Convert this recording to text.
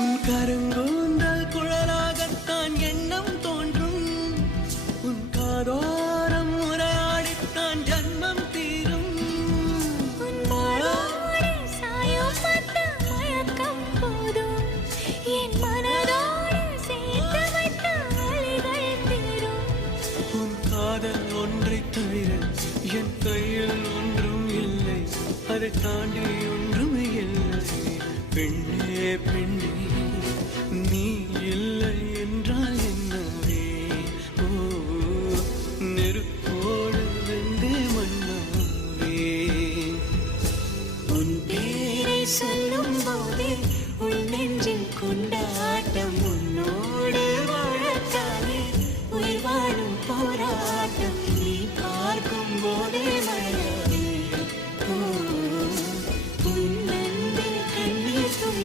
உன் கருங்கூந்தல் குழலாகத்தான் எண்ணம் தோன்றும். உன் காதோரம் உரையாடித்தான் ஜன்மம் தீரும். உன் காதல் ஒன்றை தவிர என் கையில் ஒன்றும் இல்லை, அதை தாண்டி ஒன்றும் இல்லை. பெண்ணே பெண்ணே நீ இல்லை.